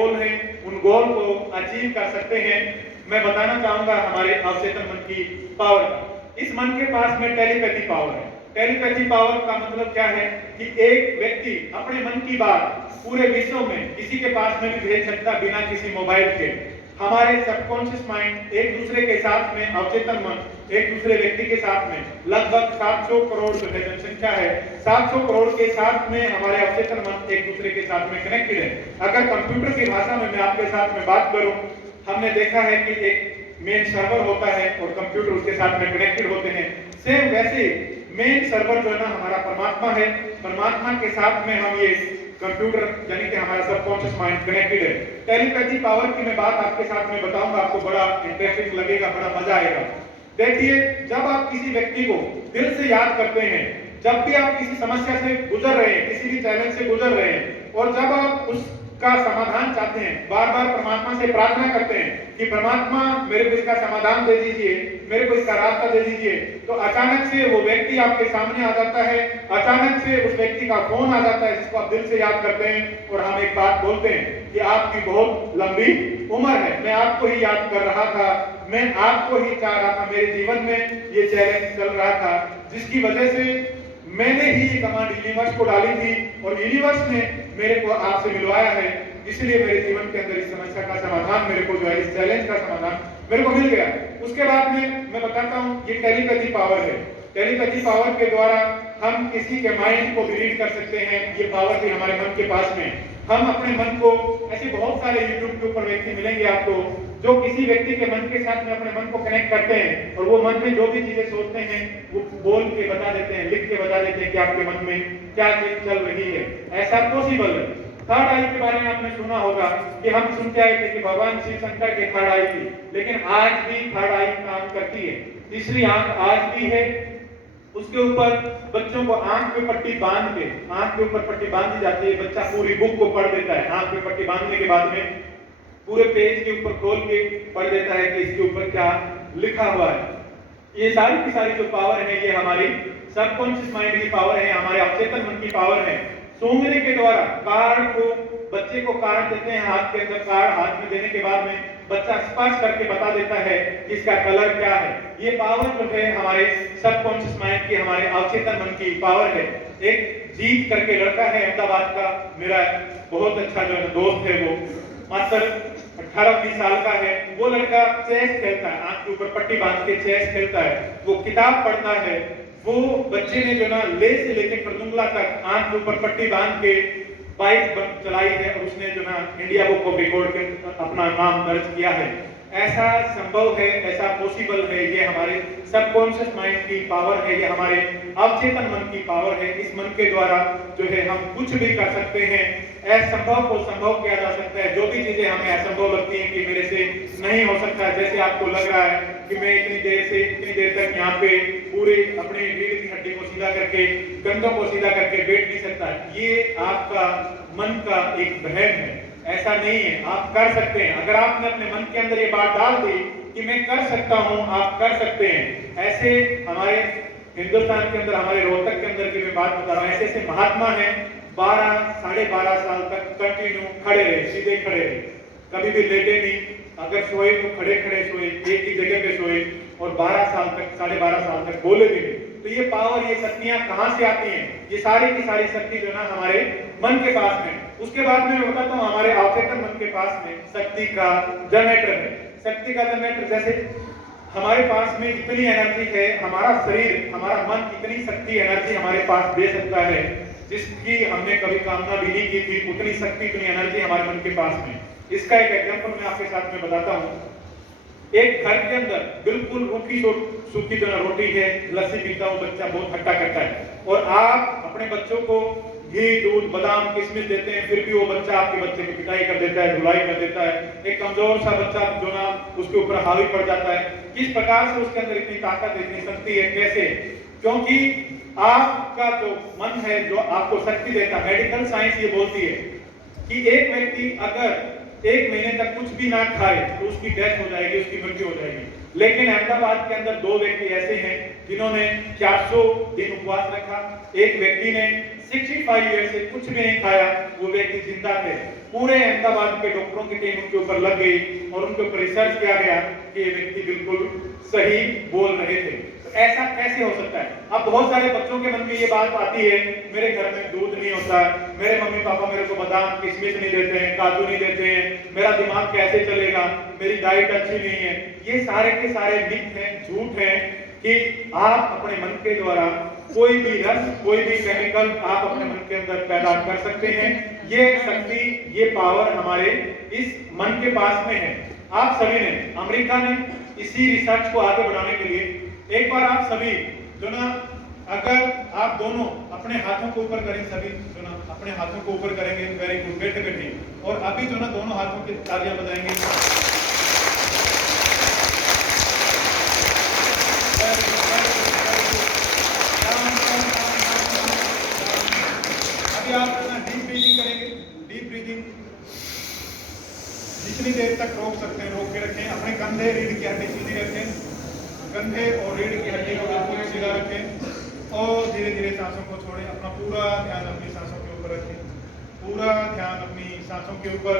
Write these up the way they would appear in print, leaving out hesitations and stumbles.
गोल हैं उन गोल को अचीव कर सकते हैं। मैं बताना चाहूंगा हमारे अवचेतन मन की पावर का। इस मन के पास में टेलीपैथी पावर है। टेलीपैथी पावर का मतलब क्या है कि एक व्यक्ति अपने मन की बात पूरे विश्व में किसी के पास में भी भेज सकता बिना किसी मोबाइल के। हमारे सबकॉन्शियस माइंड एक दूसरे के साथ में, अवचेतन मन एक दूसरे व्यक्ति के साथ में लगभग 700 करोड़ जो है जनसंख्या है, 700 करोड़ के साथ में हमारे अवचेतन मन एक दूसरे के साथ में कनेक्टेड है। अगर कंप्यूटर की भाषा में मैं आपके साथ में बात करूं, हमने देखा है कि एक मेन सर्वर होता है और कंप्यूटर उसके साथ में कनेक्टेड होते हैं। सेम वैसे मेन सर्वर जो है ना हमारा परमात्मा है। परमात्मा के साथ में हम ये कंप्यूटर यानी कि हमारा सबकॉन्शियस माइंड कनेक्टेड है। टेलीपैथी पावर की मैं बात आपके साथ में बताऊंगा, आपको बड़ा इंटरेस्टिंग लगेगा, बड़ा मजा आएगा। देखिए, जब आप किसी व्यक्ति को दिल से याद करते हैं, जब भी आप किसी समस्या से गुजर रहे हैं, किसी भी चैलेंज से गुजर रहे हैं और जब आप उसका समाधान चाहते हैं, बार बार परमात्मा से प्रार्थना करते हैं कि परमात्मा मेरे को इसका समाधान दे दीजिए, मेरे को इसका रास्ता दे दीजिए, तो अचानक से वो व्यक्ति आपके सामने आ जाता है। अचानक से उस व्यक्ति का फोन आ जाता है जिसको आप दिल से याद करते हैं और हम एक बात बोलते हैं कि आपकी बहुत लंबी उम्र है, मैं आपको ही याद कर रहा था, मैं आपको ही चाह रहा था, मेरे जीवन में ये चैलेंज चल रहा था जिसकी वजह से मैंने ही ये कमांड यूनिवर्स को डाली थी और यूनिवर्स ने मेरे को आपसे मिलवाया है, इसलिए मेरे जीवन के अंदर इस समस्या का समाधान मेरे को जो है, इस चैलेंज का समाधान मेरे को मिल गया। उसके बाद में मैं बताता हूँ ये टेलीपैथी पावर है। टेलीपैथी पावर के द्वारा हम किसी के माइंड को भी रीड कर सकते हैं। ये पावर भी हमारे मन के पास में। हम अपने मन को, ऐसे बहुत सारे यूट्यूब के ऊपर व्यक्ति मिलेंगे आपको जो किसी व्यक्ति के मन के साथ में अपने मन को कनेक्ट करते हैं और वो मन में जो भी चीजें सोचते हैं वो बोल के बता देते हैं, लिख के बता देते हैं कि आपके मन में क्या चीज चल रही है। ऐसा पॉसिबल है। थर्ड आई के बारे में आपने सुना होगा कि हम सुनते आए थे कि भगवान शिव शंकर के थर्ड आई थी, लेकिन आज भी थर्ड आई काम करती है। तीसरी आंख आज भी है। उसके ऊपर बच्चों को आंख पे पट्टी बांध के, आंख के ऊपर पट्टी बांधी जाती है, बच्चा पूरी बुक को पढ़ देता है। आंख पे पट्टी बांधने के बाद में पूरे पेज के ऊपर खोल के पढ़ देता है कि इसके ऊपर क्या लिखा हुआ है। ये सारी की सारी जो पावर है ये हमारी सबकॉन्शियस माइंड की पावर है, हमारे अवचेतन मन की पावर है। सूंघने के द्वारा कार्ड को, बच्चे को कार्ड देते हैं हाथ के अंदर, कार्ड हाथ में देने के बाद में बच्चा स्पर्श करके बता देता है कि इसका कलर क्या है। ये पावर जो है हमारे सबकॉन्शियस माइंड की, हमारे अवचेतन मन की पावर है। एक जीत करके लड़का है अहमदाबाद का, मेरा बहुत अच्छा जो है दोस्त है, वो मात्र 18-20 साल का है। वो लड़का चेस खेलता है, आंख के ऊपर पट्टी बांध के चेस खेलता है, वो किताब पढ़ता है। वो बच्चे ने जो ना ले से लेके खरदुंगला तक आंख के ऊपर पट्टी बांध के बाइक चलाई है और उसने जो ना इंडिया बुक ऑफ रिकॉर्ड के अपना नाम दर्ज किया है। ऐसा संभव है, ऐसा पॉसिबल है। ये हमारे सबकॉन्शियस माइंड की पावर है, ये हमारे अवचेतन मन की पावर है। इस मन के द्वारा जो है हम कुछ भी कर सकते हैं। असंभव को संभव किया जा सकता है। जो भी चीजें हमें असंभव लगती हैं कि मेरे से नहीं हो सकता है, जैसे आपको लग रहा है कि मैं इतनी देर तक यहाँ पे पूरे अपने रीढ़ की हड्डी को सीधा करके, कंधों को सीधा करके बैठ नहीं सकता, ये आपका मन का एक वहम है। ऐसा नहीं है, आप कर सकते हैं। अगर आपने अपने मन के अंदर ये बात डाल दी कि मैं कर सकता हूं, आप कर सकते हैं। ऐसे हमारे हिंदुस्तान के अंदर, हमारे रोहतक के अंदर की मैं बात बता रहा हूं, ऐसे ऐसे महात्मा हैं 12-12.5 साल तक कंटिन्यू खड़े रहे, सीधे खड़े रहे, कभी भी लेटे नहीं। अगर सोए तो खड़े खड़े सोए, एक ही जगह पे सोए और 12 साल तक, 12.5 साल तक बोले भी नहीं। तो ये पावर, ये शक्तियां कहां से आती हैं? ये सारी की सारी शक्ति जो ना हमारे मन के पास में। उसके बाद में मैं बताता हूं हमारे अवचेतन मन के पास में शक्ति का जनरेटर है। शक्ति का जनरेटर, जैसे हमारे पास में इतनी एनर्जी है, हमारा शरीर, हमारा मन इतनी शक्ति, एनर्जी हमारे पास दे सकता है जिसकी हमने कभी कामना भी नहीं की थी। उतनी शक्ति, इतनी एनर्जी हमारे मन के पास में। इसका एक एग्जांपल मैं आपके साथ में बताता हूं। एक घर के अंदर बिल्कुल रूखी सूखी जो रोटी है, लस्सी पीता हुआ बच्चा बहुत खट्टा करता है और आप अपने बच्चों को घी, दूध, बादाम, किशमिश देते हैं, फिर भी वो बच्चा आपके बच्चे की पिटाई कर देता है, धुलाई कर देता है। एक कमजोर सा बच्चा जो ना उसके ऊपर हावी पड़ जाता है। किस प्रकार से उसके अंदर इतनी ताकत, इतनी शक्ति है? कैसे? क्योंकि आपका जो मन है जो आपको शक्ति देता है। मेडिकल साइंस ये बोलती है कि एक व्यक्ति अगर 1 महीने तक कुछ भी ना खाए तो उसकी डेथ हो जाएगी, उसकी मृत्यु हो जाएगी। लेकिन अहमदाबाद के अंदर 2 व्यक्ति ऐसे हैं जिन्होंने 400 दिन उपवास रखा। एक व्यक्ति ने 65 ईयर से कुछ भी नहीं खाया, वो व्यक्ति जिंदा थे। पूरे अहमदाबाद के डॉक्टरों की टीम उनके ऊपर लग गई और उनके ऊपर रिसर्च किया गया कि ये व्यक्ति बिल्कुल सही बोल रहे थे। तो ऐसा कैसे हो सकता है? अब बहुत सारे बच्चों के मन में ये बात आती है, मेरे घर में दूध नहीं होता, मेरे मम्मी पापा मेरे को बादाम किशमिश नहीं देते हैं, काजू नहीं देते हैं, मेरा दिमाग कैसे चलेगा, मेरी डाइट अच्छी नहीं है। ये सारे के सारे मिथ हैं, झूठ हैं कि आप अपने मन के द्वारा कोई भी रस, कोई भी केमिकल आप अपने मन के अंदर पैदा कर सकते हैं। ये शक्ति, ये पावर हमारे इस मन के पास में है। आप सभी ने, अमेरिका ने इसी रिसर्च को आगे बढ़ाने के लिए एक बार आप सभी जो ना, अगर आप दोनों अपने हाथों को ऊपर करें, सभी जो ना अपने हाथों को ऊपर करेंगे, वेरी गुड, बैठे बैठे, और अभी जो ना दोनों हाथों की तालियां बजाएंगे। आप डीप ब्रीदिंग करेंगे, डीप ब्रीदिंग जितनी देर तक रोक सकते हैं रोक के रखें। अपने कंधे रीढ़ की हड्डी सीधी रखें, कंधे और रीढ़ की हड्डी को बिल्कुल सीधा रखें और धीरे धीरे सांसों को छोड़ें। अपना पूरा ध्यान अपनी सांसों के ऊपर रखें, पूरा ध्यान अपनी सांसों के ऊपर,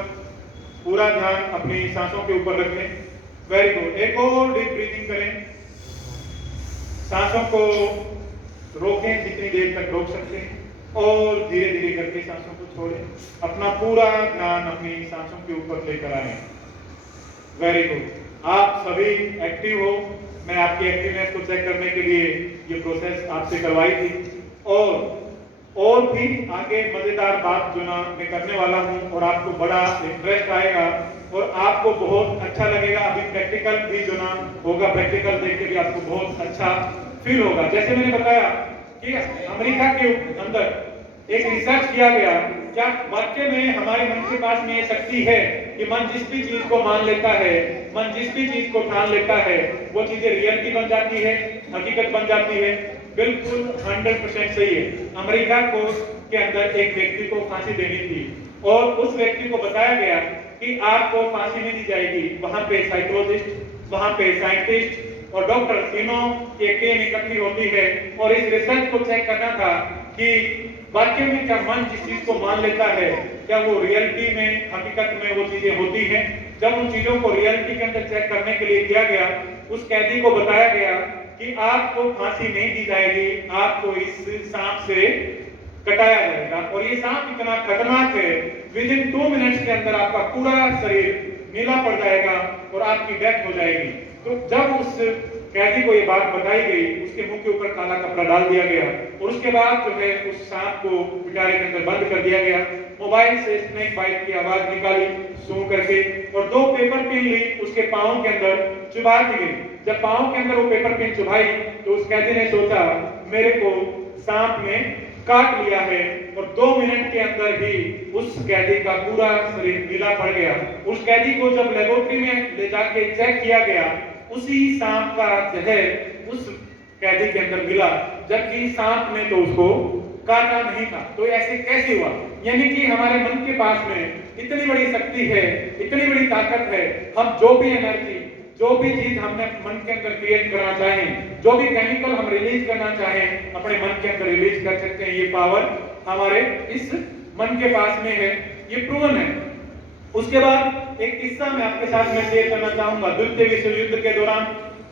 पूरा ध्यान अपनी सांसों के ऊपर रखें। Very good. एक और डीप ब्रीदिंग करें, सांसों को रोकें जितनी देर तक रोक सकते हैं और धीरे धीरे करके सांसों को छोड़ें। अपना पूरा ध्यान अपनी सांसों के ऊपर लेकर आए। Very good. आप सभी एक्टिव हो। मैं आपकी एक्टिवनेस को चेक करने के लिए ये प्रोसेस आपसे करवाई थी और भी आगे मजेदार बात जो ना मैं करने वाला हूँ और आपको बड़ा इंटरेस्ट आएगा और आपको बहुत अच्छा लगेगा। अभी प्रैक्टिकल भी जो ना होगा, प्रैक्टिकल देख के भी आपको बहुत अच्छा फील होगा। जैसे मैंने बताया कि अमेरिका के अंदर एक रिसर्च किया गया, क्या वाकई में हमारे मन के पास में ये शक्ति है कि मन जिस भी चीज को मान लेता है, मन जिस भी चीज को ठान लेता है, वो चीजें रियलिटी बन जाती है, हकीकत बन जाती है। बिल्कुल 100% सही है। अमेरिका को के अंदर एक व्यक्ति को फांसी देनी थी और उस व्यक्ति को बताया गया कि आपको फांसी नहीं दी जाएगी। वहां पे साइकोलॉजिस्ट, वहां पे साइंटिस्ट और डॉक्टर तीनों की एक टीम इकट्ठी होती है और इस रिसर्च को चेक करना था कि वाकई में क्या मन जिस चीज को मान लेता है, क्या वो रियलिटी में, हकीकत में वो चीजें होती हैं। जब उन चीजों को रियलिटी के अंदर चेक करने के लिए किया गया, उस कैदी को बताया गया कि आपको फांसी नहीं दी जाएगी, आपको इस सांप से कटाया जाएगा और ये सांप इतना खतरनाक है, विद इन 2 मिनट्स के अंदर आपका पूरा शरीर नीला पड़ जाएगा और आपकी डेथ हो जाएगी। तो जब उस कैदी को ये बात बताई गई, उसके मुंह के ऊपर काला कपड़ा डाल दिया गया और उसके बाद जो है उस सांप को पिटारे के अंदर बंद कर दिया गया। मोबाइल से स्नेक बाइट की आवाज निकाली सूं करके और 2 पेपर पिन ली, उसके पांव के अंदर चुभा दी गई। जब पांव के अंदर वो पेपर पिन चुभाई तो उस कैदी ने सोचा मेरे को सांप ने काट लिया है और 2 मिनट के अंदर ही उस कैदी का पूरा शरीर नीला पड़ गया। उस कैदी को जब लेबोरेटरी में ले जाके चेक किया गया, उसी सांप का जहर उस कैदी के अंदर मिला, जबकि सांप ने तो उसको काटा नहीं था। तो ऐसे कैसे हुआ? यानी कि हमारे मन के पास में इतनी बड़ी शक्ति है, इतनी बड़ी ताकत है। हम जो भी एनर्जी, जो भी चीज हमने मन के अंदर क्रिएट करना चाहें, जो भी केमिकल हम रिलीज करना चाहें, अपने मन के अंदर रिलीज कर सकते हैं। ये पावर हमारे इस मन के पास में है, ये प्रूवन है। उसके बाद एक किस्सा मैं आपके साथ में शेयर करना चाहूंगा। द्वितीय विश्व युद्ध के दौरान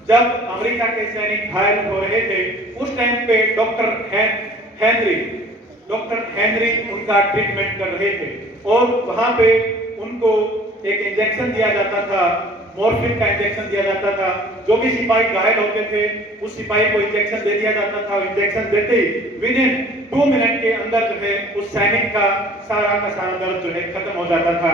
जब अमेरिका के सैनिक घायल हो रहे थे, उस टाइम पे डॉक्टर हेनरी उनका ट्रीटमेंट कर रहे थे और वहां पे उनको एक इंजेक्शन दिया जाता था, मॉर्फिन का इंजेक्शन दिया जाता था। जो भी सिपाही घायल होते थे उस सिपाही को इंजेक्शन दे दिया जाता था। इंजेक्शन देते ही विद इन 2 मिनट के अंदर जो है उस सैनिक का सारा दर्द जो है खत्म हो जाता था।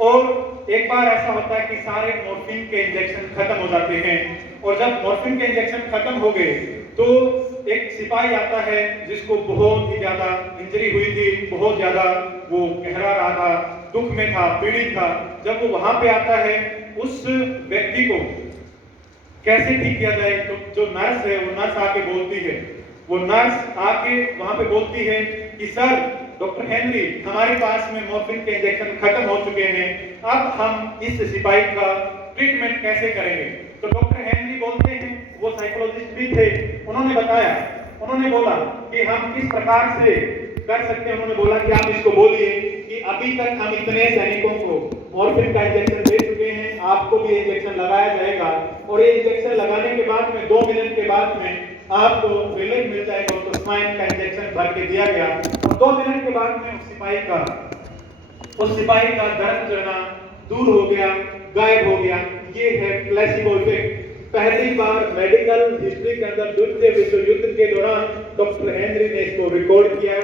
और एक बार ऐसा होता है कि सारे मॉर्फिन के इंजेक्शन खत्म हो जाते हैं और जब मॉर्फिन के इंजेक्शन खत्म हो गए तो एक सिपाही आता है जिसको बहुत ही ज्यादा इंजरी हुई थी, बहुत ज्यादा वो कहरा रहा था, दुख में था, पीड़ित था। जब वो वहां पे आता है, उस व्यक्ति को कैसे ठीक किया जाए, तो जो नर्स है वो नर्स आके बोलती है, वो नर्स आके वहां पे बोलती है कि सर डॉक्टर हेनरी, हमारे पास में मॉर्फिन के इंजेक्शन खत्म हो चुके हैं, अब हम इस सिपाही का ट्रीटमेंट कैसे करेंगे। तो डॉक्टर हेनरी बोलते हैं, वो साइकोलॉजिस्ट भी थे, उन्होंने बताया, उन्होंने बोला कि हम किस प्रकार से कर सकते हैं। उन्होंने बोला कि आप इसको बोलिए कि अभी तक हम इतने सैनिकों को मॉर्फिन का इंजेक्शन दे चुके हैं, आपको भी इंजेक्शन लगाया जाएगा और ये इंजेक्शन लगाने के बाद में 2 मिनट के बाद में आपको रिलीफ मिल जाएगा। तो स्वाइन का इंजेक्शन भर के दिया गया और 2 मिनट के बाद में उस सिपाही का दर्द जो है ना दूर हो गया, गायब हो गया। ये है प्लेसिबो इफेक्ट। पहली बार मेडिकल हिस्ट्री के अंदर द्वितीय विश्व युद्ध के दौरान डॉक्टर हेनरी ने इसको रिकॉर्ड किया।